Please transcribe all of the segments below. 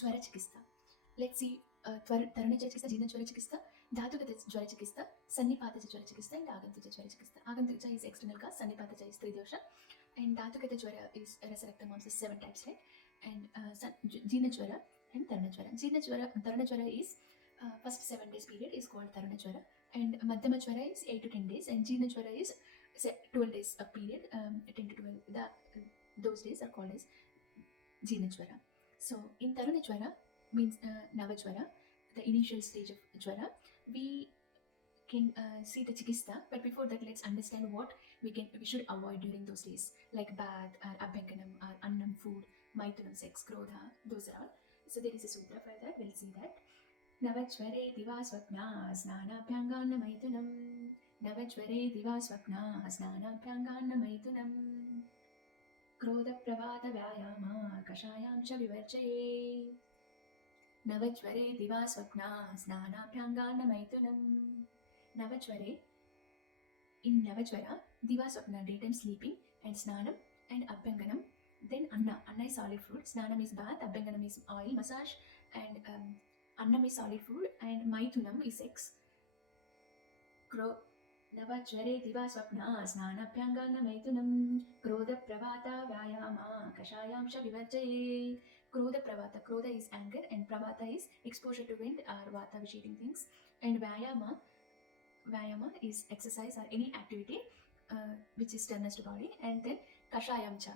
ज्वरचिकित्सा. Let's see तरुणज्वरचिकित्सा, जीर्णज्वरचिकित्सा, धातुगतज्वरचिकित्सा, सन्निपातज्वरचिकित्सा and आगन्तुकज्वरचिकित्सा. Agantuka is external cause, Sannipata is Tridosha, and Dhatukata is Rasaraktamams is 7 types, right? And Jeernajwara and Tarunajwara. Tarunajwara is first 7 days period is called Tarunajwara, and Madhyamajwara is 8 to 10 days, and Jeernajwara is 12 days of period, 10 to 12. Those days are called as Jeernajwara. So in Tarunajwara means Navajwara, the initial stage of Jwara, we can see the chikitsa, but before that let's understand what we should avoid during those days, like bath or abhyanganam or annam food, maithunam sex, krodha, those are all. So there is a sutra for that, we'll see that. Navajvare diva swapna snanabhyangana maithunam, Navajvare diva swapna snanabhyangana maithunam, krodha pravada vyayama kashayam cha vivarchaye. Navajvare diva swapna snanabhyangana maithunam. Navajvare, in Navajvara, diva swapna, daytime sleeping, and snanam and abhyanganam. Then anna. Anna is solid food. Snanam is bath. Abhyanganam is oil massage, and annam is solid food, and maithunam is sex. Navajvare diva swapna snanabhyangana maithunam, krodha pravata vyayama kashayamsha vivarjaye. Krodha pravata. Krodha is anger, and pravata is exposure to wind or vata, which eating things, and vyayama is exercise or any activity which is strenuous to body, and then kashayam cha,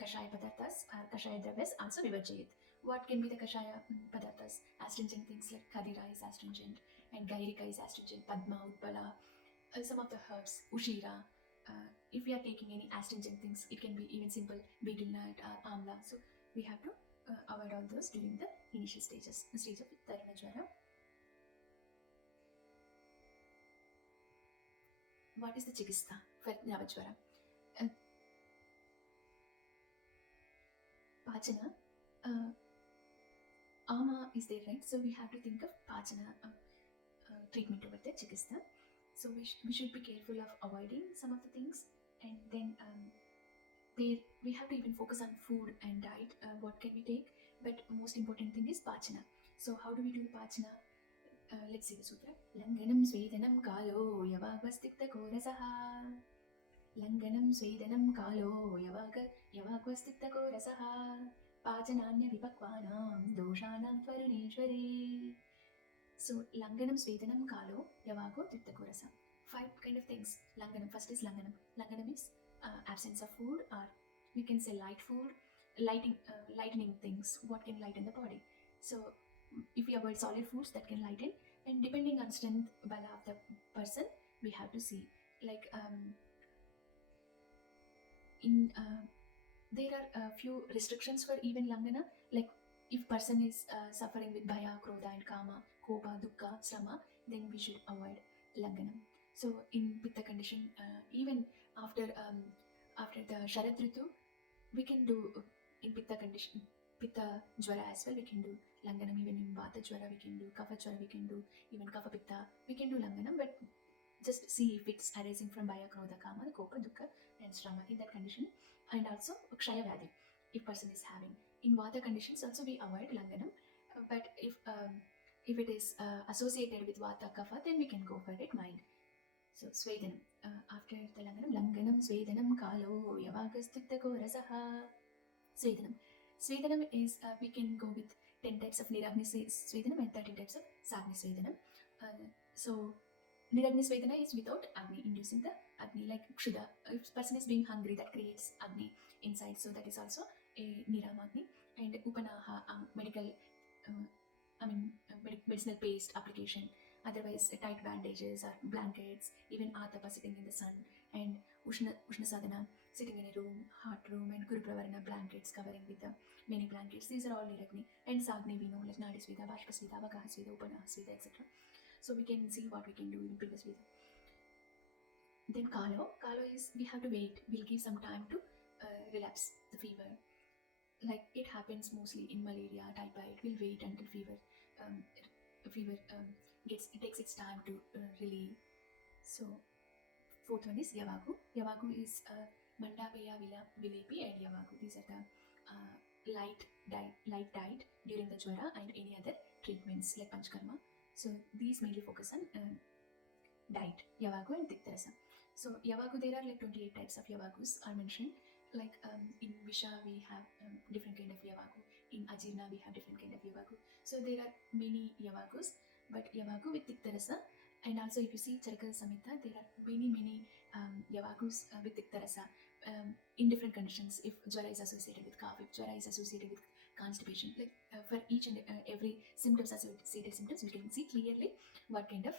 kashaya padarthas or kashaya dravyas also vivarjayet. What can be the kashaya padarthas? Astringent things like khadira is astringent, and gairika is astringent, padma, utpala, some of the herbs, ushira. If we are taking any astringent things, it can be even simple betel nut or amla. So we have to avoid all those during the initial stage of Tarunajwara. What is the chikitsa for Navajvara? Pachana, ama is there, right? So we have to think of pachana treatment over the chikitsa. So we should be careful of avoiding some of the things, and then we have to even focus on food and diet. What can we take? But most important thing is pachana. So how do we do pachana? Let's see the sutra. Langanam swedanam kalo yavagvastiktakorasaha. Langanam swedanam kalo yavagvastiktakorasaha. Pachananya vipakvanam doshanam tvaruneshwari. So langanam swedanam kalo yavago tiktakorasa. 5 kind of things. Langanam. First is langanam. Langanam is absence of food, or we can say light food, lightening things. What can lighten the body? So if we avoid solid foods, that can lighten, and depending on strength bala of the person, we have to see, like there are a few restrictions for even langana, like if person is suffering with bhaya, krodha and kama, kopa, dukkha, srama, then we should avoid langanam. So in pitta condition, even after the Sharad Ritu, we can do in pitta condition, pitta jwara as well, we can do langanam. Even in vata jwara we can do, kapha jwara we can do, even kapha pitta we can do langanam, but just see if it's arising from bhaya, krodha, kama, kopa, dukkha and srama in that condition. And also kshaya vyadhi, if person is having. In vata conditions also we avoid langanam, but if it is associated with vata, kapha, then we can go for it mild. So swedanam, after the langanam swedanam kalo yavagastikta rasaha. Swedanam is we can go with 10 types of niragni swedanam and 13 types of sagni swedanam. So niragni swedana is without agni, inducing the agni, like kshuda. If person is being hungry, that creates agni inside, so that is also a niramagni. And upanaha, medicinal paste application, otherwise tight bandages or blankets, even atapa, sitting in the sun, and ushna sadhana, sitting in a room, hot room, and guru pravarana, blankets covering with the many blankets. These are all niragni. And sagni we know, like nadi sveda, bashpa sveda, vagaha sveda, upanaha sveda, etc. So we can see what we can do in Pitta Sveda. Then Kalo is we have to wait. We'll give some time to relapse the fever. Like it happens mostly in malaria, typhoid. We'll wait until fever takes its time to relieve. So 4th one is Yavagu. Yavagu is Mandapeya, Vilepi and Yavagu. These are the light diet during the jwara and any other treatments like panchkarma. So these mainly focus on diet, Yavagu and Tiktarasa. So Yavagu, there are like 28 types of Yavagus are mentioned. Like in Visha we have different kind of Yavagu. In Ajirna we have different kind of Yavagu. So there are many Yavagus, but Yavagu with Tiktarasa. And also if you see Charaka Samhita, there are many Yavagus with Tiktarasa in different conditions. If Jwara is associated with cough, if Jwara is associated with constipation, like for each and every symptoms, associated symptoms, we can see clearly what kind of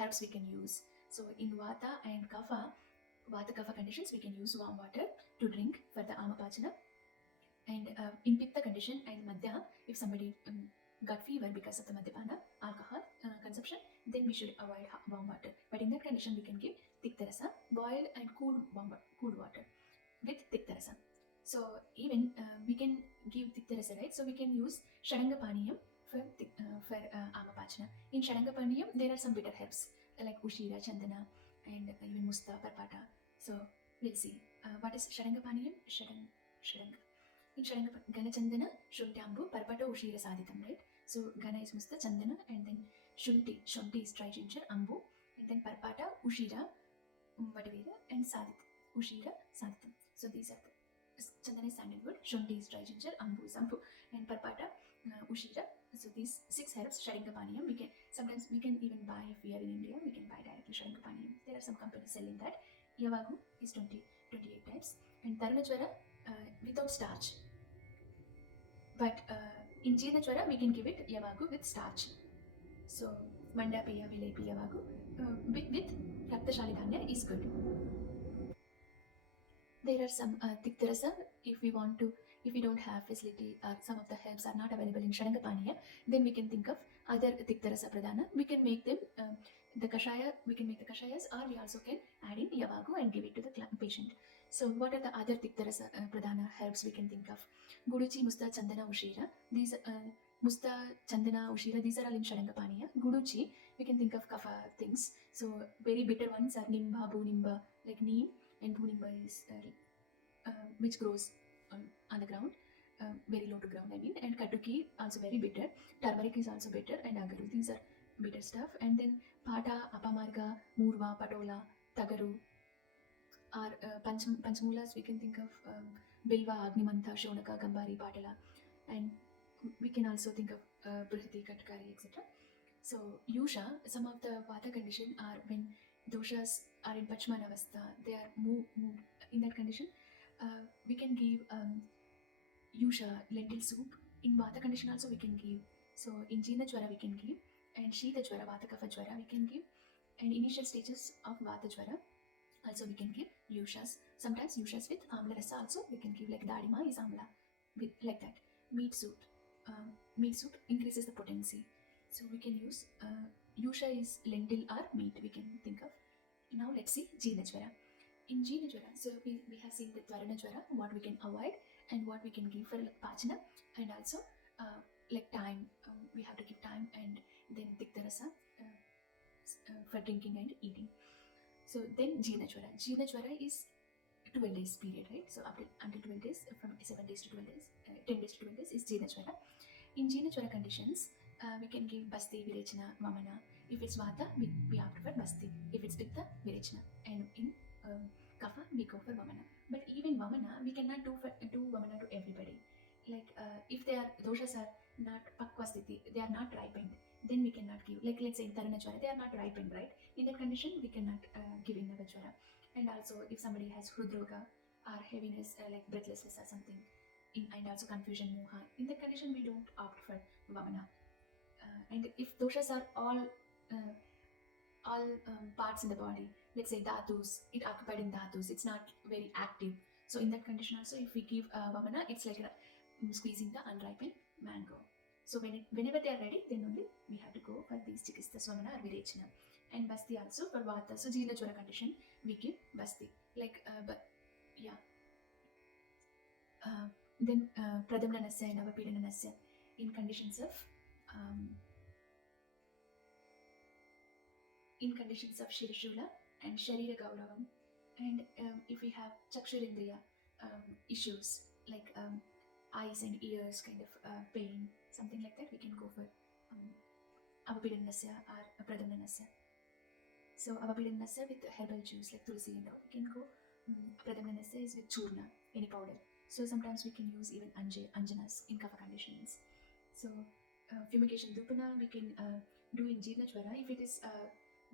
herbs we can use. So in Vata and Vata-Kapha conditions, we can use warm water to drink for the Amapachana. And in Pitta condition and Madhya, if somebody got fever because of the Madhyapana, alcohol consumption, then we should avoid warm water. But in that condition, we can give Tiktarasa, boiled and cool water with Tiktarasa. So even we can give Tiktarasa, right? So we can use Shadangapaniyam for Amapachana. In Shadangapaniyam, there are some bitter herbs like Ushira, Chandana, and even Musta, Parpata. So we'll see. What is Shadangapaniyam? Shadanga. In Shadanga, Gana Chandana, Shuntambu, Parpata, Ushira Saditam, right? So Gana is Musta, Chandana, and then Shunti is dry ginger, Ambu, and then Parpata, Ushira, Vadavira, and Sadit. Ushira, Saditam. So these are the Chandana is sandalwood, Shunti is dry ginger, Ambu is Ambu, and Parpata, Ushira. So these 6 herbs, Shadangapaniyam, sometimes we can even buy, if we are in India, we can buy directly Shadangapaniyam. There are some companies selling that. Yavagu is 28 types, and Tarunajwara without starch. But in Jeerna Jwara, we can give it Yavagu with starch. So Mandapeya, Vilepi, Yavagu with Raktashali Dhanya is good. There are some Tiktarasa, if we don't have facility, some of the herbs are not available in Shadangapaniya, then we can think of other Tiktarasa Pradhana. We can make them the kashaya, we can make the kashayas, or we also can add in Yavagu and give it to the patient. So what are the other Tiktarasa Pradhana herbs we can think of? Guduchi, Musta, Chandana, Ushira. These Musta, Chandana, Ushira, these are all in Shadangapaniya. Guduchi, we can think of kapha things. So very bitter ones are Nimba, Bhunimba, like neem, and Bhunimba is which grows on the ground, very low to ground, I mean. And Katuki, also very bitter. Turmeric is also bitter, and Agaru, these are bitter stuff. And then Pata, Apamarga, Murva, Patola, Tagaru. Or Panchamulas, we can think of Bilva, Agnimantha, Shonaka, Gambari, Patala. And we can also think of Brihati, Katkari, etc. So Yusha, some of the Vata condition are when doshas are in Pachmanavastha, they are moved. In that condition, we can give Yusha, lentil soup. In Vata condition also we can give. So in Jeerna Jwara we can give, and Shita Jwara, Vata Kapha Jwara we can give, and initial stages of Vata Jwara also we can give Yushas. Sometimes Yushas with Amla Rasa also we can give, like Dadima is Amla, with like that. Meat soup increases the potency. So we can use Yusha is lentil or meat, we can think of. Now let's see Jeerna Jwara. In Jeerna Jwara, so we have seen the Dwarana Jwara, what we can avoid and what we can give for like Pachana, and also like time, we have to give time, and then Tiktarasa for drinking and eating. So then Jeerna Jwara. Jeerna Jwara is 12 days period, right? So until 12 days, from 7 days to 12 days, 10 days to 12 days is Jeerna Jwara. In Jeerna Jwara conditions, we can give Basti, Virechana, Vamana. If it's Vata, we opt for Basti. If it's Pitta, Virechana. And in Kapha, we go for Vamana. But even Vamana, we cannot do Vamana to everybody. Like if doshas are not Pakvastiti, they are not ripened, then we cannot give. Like let's say in Tarana Jwara, they are not ripened, right? In that condition, we cannot give in Nava Jwara. And also if somebody has Hrudroga or heaviness, like breathlessness or something, and also confusion, moha, in that condition we don't opt for Vamana. And if doshas are all parts in the body, let's say dhatus, it occupied in dhatus, it's not very active. So in that condition also, if we give Vamana, it's like squeezing the unripened mango. So whenever they are ready, then only we have to go for these Chikistas, Vamana or Virechana. And Basti also for Vata. So Jeerna Jwara condition, we give Basti. Like, then Pradhamna Nasya and Avapidana Nasya in conditions of Shirashula and Sharira Gauravam. And if we have Chakshurindriya issues like eyes and ears kind of pain, something like that, we can go for Avapidanasya or Pradhamnanasya. So Avapidanasya with herbal juice like tulsi and all. We can go Pradhamnanasya is with churna, any powder. So sometimes we can use even anjanas in kapha conditions. So fumigation dupana we can do in Jeevna Jwara if it is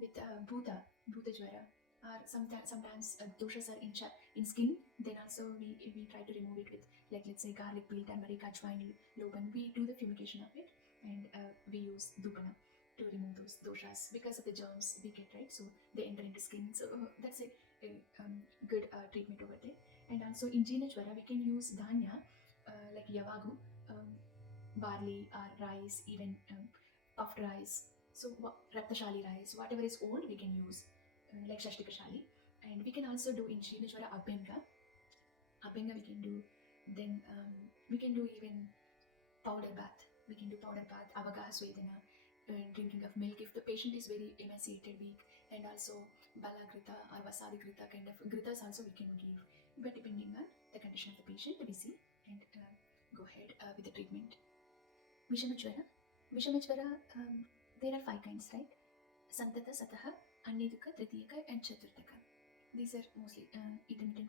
with Bhuta Jwara, or sometimes doshas are in skin, then also we try to remove it with, like, let's say garlic peel, turmeric, ajwain, loban. We do the fumigation of it, and we use dupana to remove those doshas because of the germs we get, right? So they enter into skin. So that's a good treatment over there. And also in Jeena Jwara we can use dhanya like yavagu, barley or rice, even puffed rice. So Raptashali rice, whatever is old we can use, like Shashtikashali. And we can also do in Jeena Jwara Abhenga we can do. Then we can do even powder bath. We can do powder bath, Avagaha Swedana, drinking of milk if the patient is very emaciated, weak, and also Bala Grita or Vasadi Grita kind of gritas also we can give, but depending on the condition of the patient, we see and go ahead with the treatment. Vishamachvara, there are 5 kinds, right? Santata, Sataha, Annidukha, Tritiyaka, and Chaturtaka. These are mostly intermittent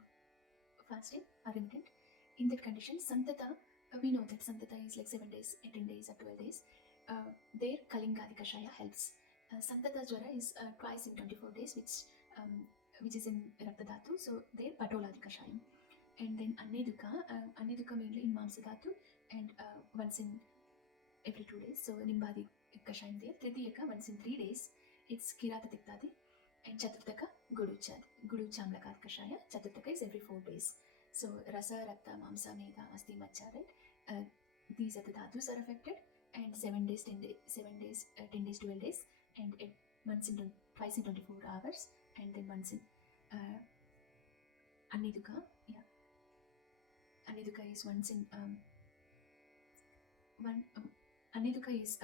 fasting or intermittent. In that condition, Santata, we know that Santata is like 7 days, 10 days, or 12 days. There Kalingadi Kashaya helps. Santata Jwara is twice in 24 days, which is in Raktadhatu, so there Patoladi Kashayam. And then Annedukha mainly in Mamsadhatu, and once in every 2 days, so Nimbadi Kashayam there. Tritiyaka once in 3 days, it's Kirata Tiktadi. And Chaturtaka Gudu Chamlakad Kashaya. Chaturtaka is every 4 days. So Rasa, Rakta, Mamsa, Meda, Asti, Macha, right? These are the dhatus are affected, and 7 days, 10 days, 10 days, 12 days, and twice in 24 hours, and then once in Annidukha. Yeah, Annidukha is once in Annidukha is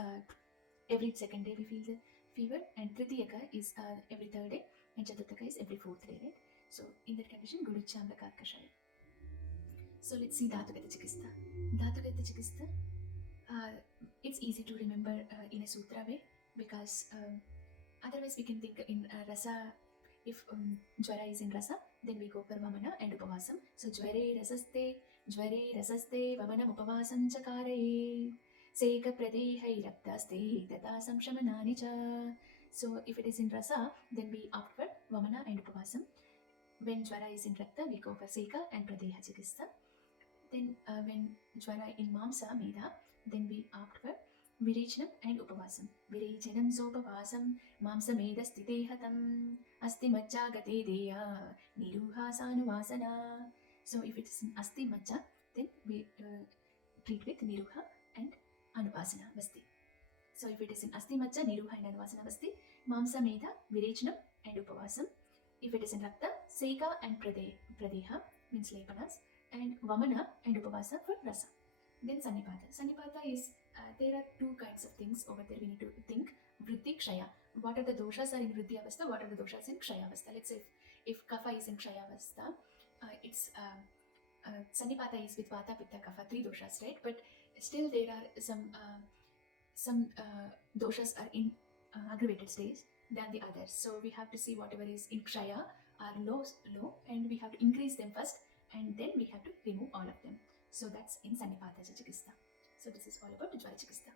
every 2nd day we feel the fever, and Tritiyaka is every 3rd day, and Chaturtaka is every 4th day, right? So in that condition, Gudu Chamlakad Kashaya. So let's see Dhatugata Chikitsa. It's easy to remember in a sutra way, because otherwise we can think in rasa. If Jwara is in rasa, then we go for Vamana and Upavasam. So Jware rasaste Vamanam Upavasam Chakare Seka Pradehai Raktaste Tata Samshamanani Cha. So if it is in rasa, then we opt for Vamana and Upavasam. When Jwara is in Rakta, we go for Seka and Pradeha Chikitsa. Then when Jwara in Mamsa, Meda, then we opt for Virechanam and Upavasam. Virechanam Sopavasam Mamsa Meda Stitehatam Asti Macha Gate Deya Niruha Sanuvasana. So if it is in Asti Macha, then we treat with Niruha and Anuvasana Vasti. So if it is in Asti Macha, Niruha and Anuvasana Vasti, Mamsa Meda, Virechanam and Upavasam. If it is in Rakta, Seka and Pradeha means Lepanas, and Vamana and Upavasa for Rasa. Then Sannipata is, there are 2 kinds of things over there we need to think. Vritti, Kshaya. What are the doshas are in Vritti Avastha, what are the doshas in Kshaya Avastha? Let's say if Kapha is in Kshaya Avastha, it's Sannipata is with Vata, Pitta, Kapha, 3 doshas, right? But still there are some doshas are in aggravated stage than the others. So we have to see whatever is in Kshaya are low, and we have to increase them first, and then we have to remove all of them. So that's in Sannipata Chikitsa. So this is all about Jwara Chikitsa.